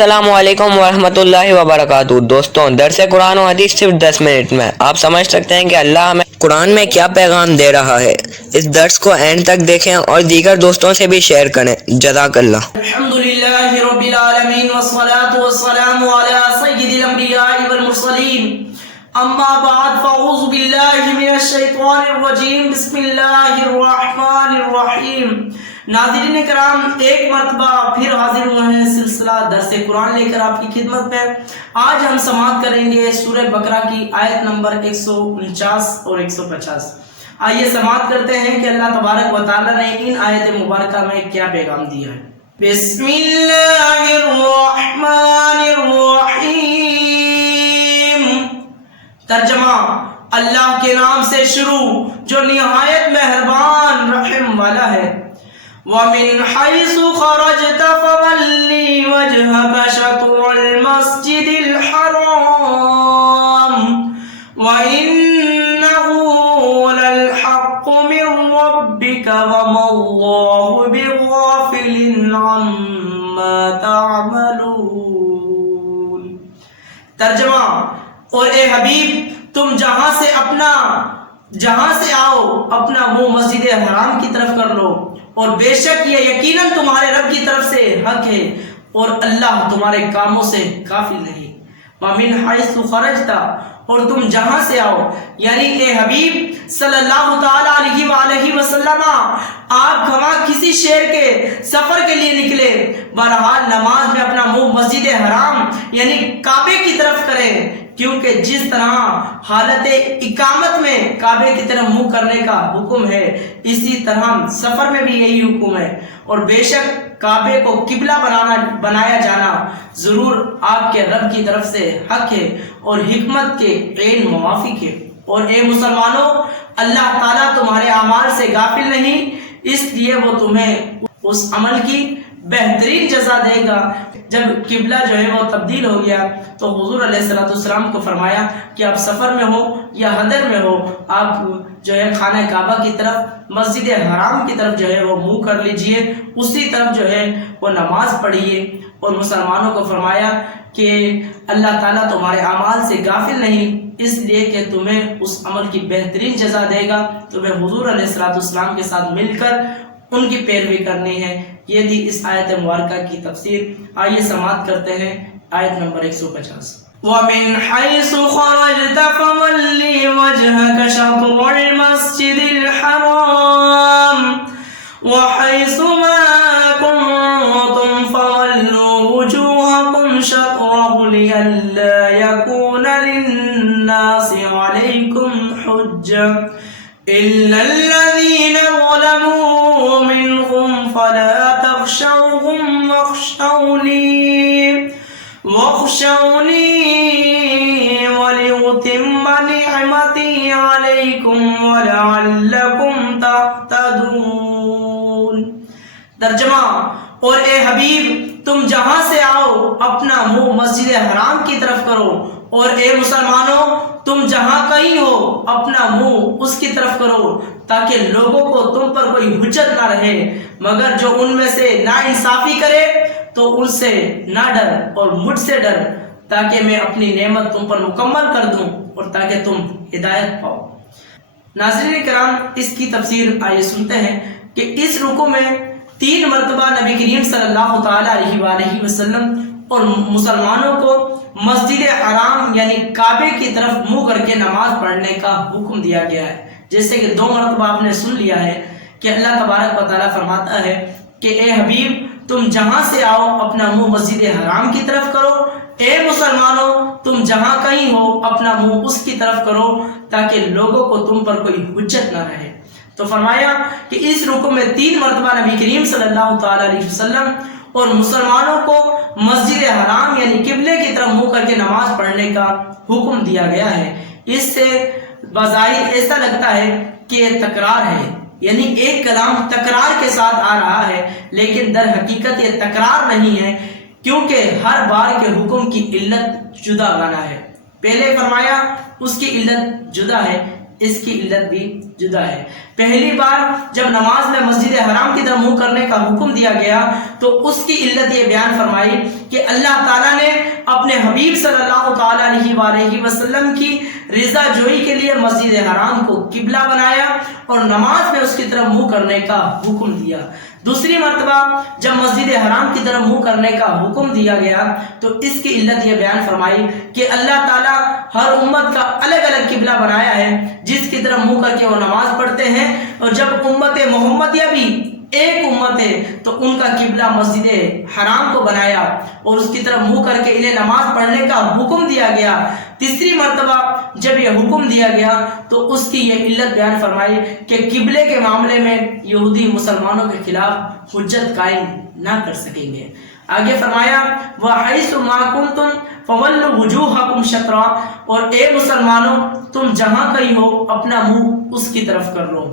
السلام علیکم ورحمۃ اللہ وبرکاتہ۔ دوستوں، درس قرآن و حدیث صرف 10 منٹ میں آپ سمجھ سکتے ہیں کہ اللہ ہمیں قرآن میں کیا پیغام دے رہا ہے۔ اس درس کو اینڈ تک دیکھیں اور دیگر دوستوں سے بھی شیئر کریں۔ جزاک اللہ۔ الحمدللہ رب العالمین والصلاة والسلام علی سید الانبیاء والمرسلین، اما بعد فاعوذ باللہ من الشیطان الرجیم، بسم اللہ الرحمن الرحیم۔ ناظرین کرام، ایک مرتبہ پھر حاضر ہوئے ہیں سلسلہ درس قرآن لے کر آپ کی خدمت میں۔ آج ہم سماعت کریں گے سورہ بقرہ کی آیت نمبر 149 اور 150۔ آئیے سماعت کرتے ہیں کہ اللہ تبارک و تعالیٰ نے ان آیت مبارکہ میں کیا پیغام دیا ہے۔ بسم اللہ الرحمن الرحیم۔ ترجمہ: اللہ کے نام سے شروع جو نہایت مہربان رحم والا ہے۔ وَمِنْ حَيْثُ خَرَجْتَ فَوَلِّ وَجْهَكَ شَطْرَ الْمَسْجِدِ الْحَرَامِ وَإِنَّهُ لَلْحَقُّ مِنْ رَبِّكَ وَمَا اللَّهُ بِغَافِلٍ عَمَّا تَعْمَلُونَ۔ ترجمہ: اور اے حبیب، تم جہاں سے آؤ اپنا منہ مسجد حرام کی طرف کر لو، اور بے شک یہ یقیناً تمہارے رب کی طرف سے حق ہے، اور اللہ تمہارے کاموں سے غافل نہیں۔ وَمِنْ حَيْثُ خَرَجْتَ، اور تم جہاں سے آؤ، یعنی اے حبیب صلی اللہ تعالیٰ علیہ وآلہ وسلم، آپ کھوا کسی شہر کے سفر کے لیے نکلے، بہرحال نماز میں اپنا منہ مسجد حرام یعنی کعبے کی طرف کریں، کیونکہ جس طرح حالت اقامت میں کعبے کی طرف منہ کرنے کا حکم ہے، اسی طرح سفر میں بھی یہی حکم ہے۔ اور بے شک کعبے کو قبلہ بنایا جانا ضرور آپ کے رب کی طرف سے حق ہے اور حکمت کے عین موافق ہے۔ اور اے مسلمانوں، اللہ تعالیٰ تمہارے اعمال سے غافل نہیں، اس لیے وہ تمہیں اس عمل کی بہترین جزا دے گا۔ جب قبلہ جو ہے وہ تبدیل ہو گیا تو حضور علیہ السلام کو فرمایا کہ آپ سفر میں ہو یا حضر میں ہو، آپ جو ہے خانہ کعبہ کی طرف، مسجد حرام کی طرف جو ہے وہ منہ کر لیجئے، اسی طرف جو ہے وہ نماز پڑھیے۔ اور مسلمانوں کو فرمایا کہ اللہ تعالیٰ تمہارے اعمال سے غافل نہیں، اس لیے کہ تمہیں اس عمل کی بہترین جزا دے گا۔ تمہیں حضور علیہ السلام کے ساتھ مل کر ان کی پیروی کرنی ہے۔ یہ تھی اس آیت مبارکہ کی تفسیر۔ آئیے سماعت کرتے ہیں آیت نمبر 150۔ وَمِنْ حَيْثُ خَرَجْتَ فَوَلِّ وَجْهَكَ شَطْرَ الْمَسْجِدِ الْحَرَامِ وَحَيْثُ مَا كُنْتُمْ فَوَلُّوا وُجُوهَكُمْ شَطْرَهُ لِئَلَّا يَكُونَ لِلنَّاسِ عَلَيْكُمْ حُجَّةٌ إِلَّا الَّذِينَ ظَلَمُوا مِنْهُمْ فَلَا تَخْشَوْهُمْ وَاخْشَوْنِي وَلِأُتِمَّ نِعْمَتِي عَلَيْكُمْ وَلَعَلَّكُمْ تَهْتَدُونَ۔ ترجمہ: اور اے حبیب، تم جہاں سے آؤ اپنا منہ مسجد حرام کی طرف کرو، اور اے مسلمانوں، تم جہاں کہیں ہو اپنا منہ اس کی طرف کرو، تاکہ لوگوں کو تم پر کوئی حجت نہ رہے، مگر جو ان میں سے ناانصافی کرے تو ان سے نہ ڈر اور مجھ سے ڈر، تاکہ میں اپنی نعمت تم پر مکمل کر دوں اور تاکہ تم ہدایت پاؤ۔ ناظرین کرام، اس کی تفسیر آئیے سنتے ہیں کہ اس رکوع میں 3 مرتبہ نبی کریم صلی اللہ تعالیٰ علیہ وآلہ وسلم اور مسلمانوں کو مسجد حرام یعنی کعبے کی طرف منہ کر کے نماز پڑھنے کا حکم دیا گیا ہے۔ جیسے کہ 2 مرتبہ آپ نے سن لیا ہے کہ اللہ تبارک و تعالیٰ فرماتا ہے کہ اے حبیب، تم جہاں سے آؤ اپنا منہ مسجد حرام کی طرف کرو، اے مسلمانوں، تم جہاں کہیں ہو اپنا منہ اس کی طرف کرو، تاکہ لوگوں کو تم پر کوئی حجت نہ رہے۔ تو فرمایا کہ اس رکوع میں 3 مرتبہ نبی کریم صلی اللہ تعالیٰ علیہ وسلم اور مسلمانوں کو مسجد حرام یعنی قبلے کی طرف منہ کر کے نماز پڑھنے کا حکم دیا گیا ہے۔ اس سے بظاہر ایسا لگتا ہے کہ یہ تکرار ہے، یعنی ایک کلام تکرار کے ساتھ آ رہا ہے، لیکن در حقیقت یہ تکرار نہیں ہے، کیونکہ ہر بار کے حکم کی علت جدا گانا ہے۔ پہلے فرمایا اس کی علت جدا ہے، اس کی علت بھی جدا ہے۔ پہلی بار جب نماز میں مسجد حرام کی طرف منہ کرنے کا حکم دیا گیا تو اس کی علت یہ بیان فرمائی کہ اللہ تعالیٰ نے اپنے حبیب صلی اللہ تعالیٰ علیہ وسلم کی رضا جوئی کے لیے مسجد حرام کو قبلہ بنایا اور نماز میں اس کی طرف منہ کرنے کا حکم دیا۔ دوسری مرتبہ جب مسجد حرام کی طرف منہ کرنے کا حکم دیا گیا تو اس کی علت یہ بیان فرمائی کہ اللہ تعالیٰ ہر امت کا الگ الگ قبلہ بنایا ہے جس کی طرف منہ کر کے وہ نماز پڑھتے ہیں، اور جب امت محمدیہ بھی ایک امت ہے تو ان کا قبلہ مسجد حرام کو بنایا اور اس کی طرف منہ کر کے انہیں نماز پڑھنے کا حکم دیا گیا۔ تیسری مرتبہ جب یہ حکم دیا گیا تو اس کی یہ علت بیان فرمائی کہ قبلے کے معاملے میں یہودی مسلمانوں کے خلاف حجت قائم نہ کر سکیں گے۔ آگے فرمایا وَحَيْثُ مَا كُنْتُمْ فَوَلُّوا وُجُوهَكُمْ شَطْرَهُ، اور اے مسلمانوں تم جہاں کہیں ہو اپنا منہ اس کی طرف کر لو۔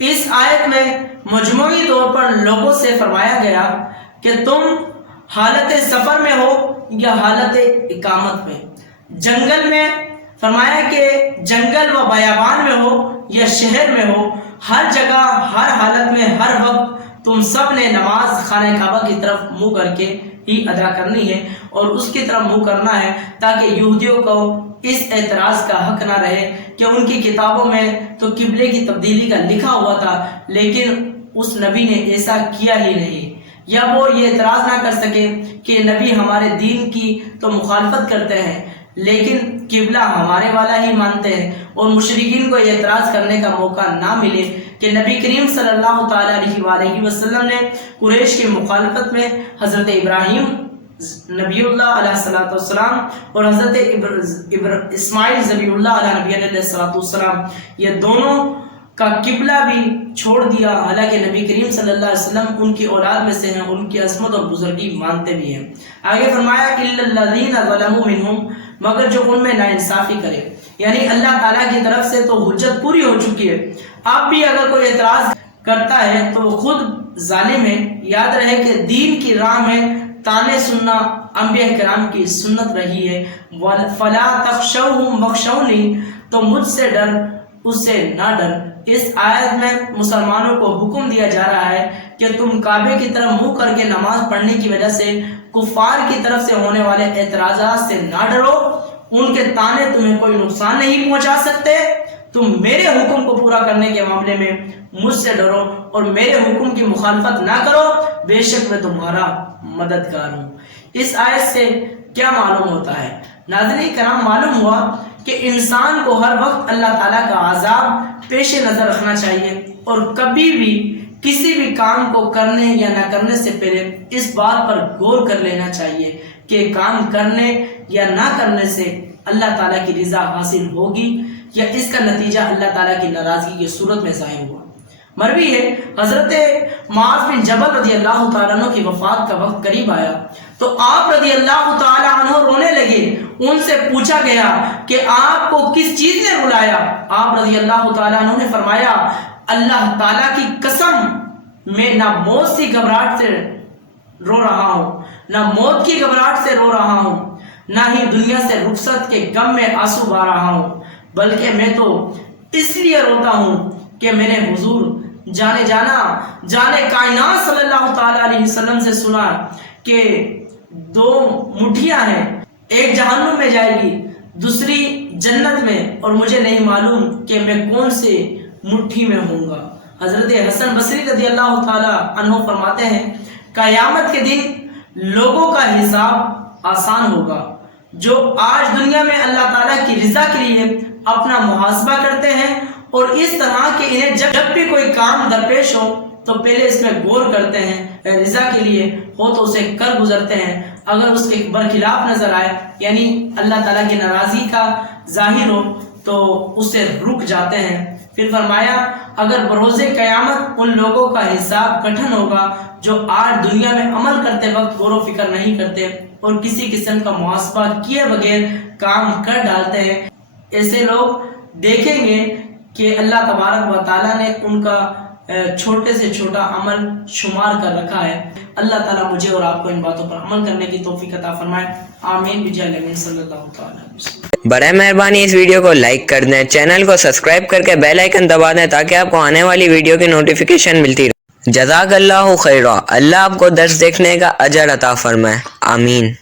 اس آیت میں مجموعی طور پر لوگوں سے فرمایا گیا کہ تم حالت سفر میں ہو یا حالت اقامت میں، جنگل میں فرمایا کہ جنگل و بیابان میں ہو یا شہر میں ہو، ہر جگہ ہر حالت میں ہر وقت تم سب نے نماز خانہ کعبہ کی طرف منہ کر کے ہی ادا کرنی ہے اور اس کی طرف منہ کرنا ہے، تاکہ یہودیوں کو اس اعتراض کا حق نہ رہے کہ ان کی کتابوں میں تو قبلے کی تبدیلی کا لکھا ہوا تھا لیکن اس نبی نے ایسا کیا ہی نہیں، یا وہ یہ اعتراض نہ کر سکے کہ نبی ہمارے دین کی تو مخالفت کرتے ہیں لیکن قبلہ ہمارے والا ہی مانتے ہیں، اور مشرکین کو یہ اعتراض کرنے کا موقع نہ ملے کہ نبی کریم صلی اللہ تعالیٰ علیہ وسلم نے قریش کی مخالفت میں حضرت ابراہیم نبی اللہ علیہ السلام اور حضرت اسماعیل ذبیح اللہ علیہ نبی علیہ السلام یہ دونوں کا قبلہ بھی چھوڑ دیا، حالانکہ نبی کریم صلی اللہ علیہ وسلم ان کی اولاد میں سے ہیں، ان کی عظمت اور بزرگی مانتے بھی ہیں۔ آگے فرمایا اِلَّا الَّذِينَ ظَلَمُوا مِنْهُمْ، مگر جو ان میں ناانصافی کرے، یعنی اللہ تعالیٰ کی طرف سے تو حجت پوری ہو چکی ہے، اب بھی اگر کوئی اعتراض کرتا ہے تو وہ خود ظالم ہے۔ یاد رہے کہ دین کی راہ میں تانے سننا انبیاء کرام کی سنت رہی ہے۔ فَلَا تَخْشَوْهُمْ وَاخْشَوْنِي، تو مجھ سے ڈر اس سے نہ ڈر۔ اس آیت میں مسلمانوں کو حکم دیا جا رہا ہے کہ تم کعبے کی طرف منہ کر کے نماز پڑھنے کی وجہ سے کفار کی طرف سے ہونے والے اعتراضات سے نہ ڈرو، ان کے تانے تمہیں کوئی نقصان نہیں پہنچا سکتے، تم میرے حکم کو پورا کرنے کے معاملے میں مجھ سے ڈرو اور میرے حکم کی مخالفت نہ کرو، بے شک میں تمہارا مددگار ہوں۔ اس آیت سے کیا معلوم ہوتا ہے؟ ناظرین کرام، معلوم ہوا کہ انسان کو ہر وقت اللہ تعالیٰ کا عذاب پیش نظر رکھنا چاہیے اور کبھی بھی کسی بھی کام کو کرنے یا نہ کرنے سے پہلے اس بات پر غور کر لینا چاہیے کہ کام کرنے یا نہ کرنے سے اللہ تعالیٰ کی رضا حاصل ہوگی یا اس کا نتیجہ اللہ تعالیٰ کی ناراضگی کی صورت میں ظاہر ہوا۔ مروی ہے حضرت معاذ بن جبل رضی اللہ تعالیٰ عنہ کی وفات کا وقت قریب آیا تو آپ رضی اللہ تعالیٰ عنہ رونے لگے۔ ان سے پوچھا گیا کہ آپ کو کس چیز نے رلایا؟ آپ رضی اللہ تعالیٰ عنہ نے فرمایا اللہ تعالیٰ کی قسم، میں نہ موت کی گھبراہٹ سے رو رہا ہوں، نہ موت کی گھبراہٹ سے رو رہا ہوں، نہ ہی دنیا سے رخصت کے غم میں آنسو بہا رہا ہوں، بلکہ میں تو اس لیے روتا ہوں کہ میں نے حضور جانے کائنات صلی اللہ تعالیٰ علیہ وسلم سے سنا کہ دو مٹھیاں ہیں، ایک جہنم میں جائے گی، دوسری جنت میں، اور مجھے نہیں معلوم کہ میں کون سے مٹھی میں ہوں گا۔ حضرت حسن بصری رضی اللہ تعالیٰ عنہ فرماتے ہیں قیامت کے دن لوگوں کا حساب آسان ہوگا، جو آج دنیا میں اللہ تعالیٰ کی رضا کے لیے اپنا محاسبہ کرتے ہیں اور اس طرح کہ انہیں جب بھی کوئی کام درپیش ہو تو پہلے اس میں غور کرتے ہیں، رضا کے لیے ہو تو اسے کر گزرتے ہیں، اگر اس کے برخلاف نظر آئے یعنی اللہ تعالیٰ کی ناراضی کا ظاہر ہو تو اسے رک جاتے ہیں۔ پھر فرمایا اگر بروز قیامت ان لوگوں کا حساب کٹھن ہوگا جو آج دنیا میں عمل کرتے وقت غور و فکر نہیں کرتے اور کسی قسم کا محاسبہ کیے بغیر کام کر ڈالتے ہیں، ایسے لوگ دیکھیں گے کہ اللہ تبارک و تعالیٰ نے ان کا چھوٹے سے چھوٹا عمل شمار کر رکھا ہے۔ اللہ تعالیٰ مجھے اور آپ کو ان باتوں پر عمل کرنے کی توفیق عطا فرمائے، آمین بجاہ امین صلی اللہ تعالیٰ علیہ وسلم۔ برائے مہربانی اس ویڈیو کو لائک کر دیں، چینل کو سبسکرائب کر کے بیل آئیکن دبا دیں تاکہ آپ کو آنے والی ویڈیو کی نوٹیفیکیشن ملتی رہے۔ جزاک اللہ خیرہ. اللہ آپ کو درس دیکھنے کا اجر عطا فرمائے. آمین.